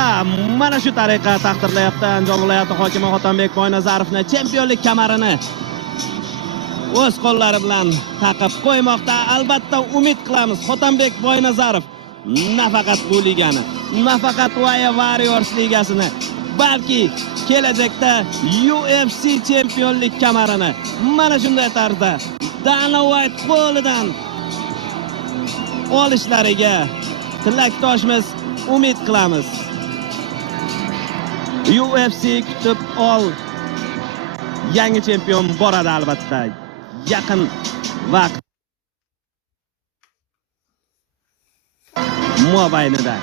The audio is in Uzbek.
Ha, mana shu tariqa taqdirlayapti Andijon viloyati hokimi Hotanbek Boynazarovni chempionlik kamarini o'z qo'llari bilan taqib qo'ymoqda. Albatta umid qilamiz Hotanbek Boynazarov nafaqat bu ligani, nafaqat Waya Warriors ligasini, balki kelajakda UFC chempionlik kamarini mana shunday tarzda Dana White qo'lidan olishlariga tilakdoshmiz, umid qilamiz. UFC kutib ol. Yangi chempion boradi albatta. Yaqin vaqt mobaynida.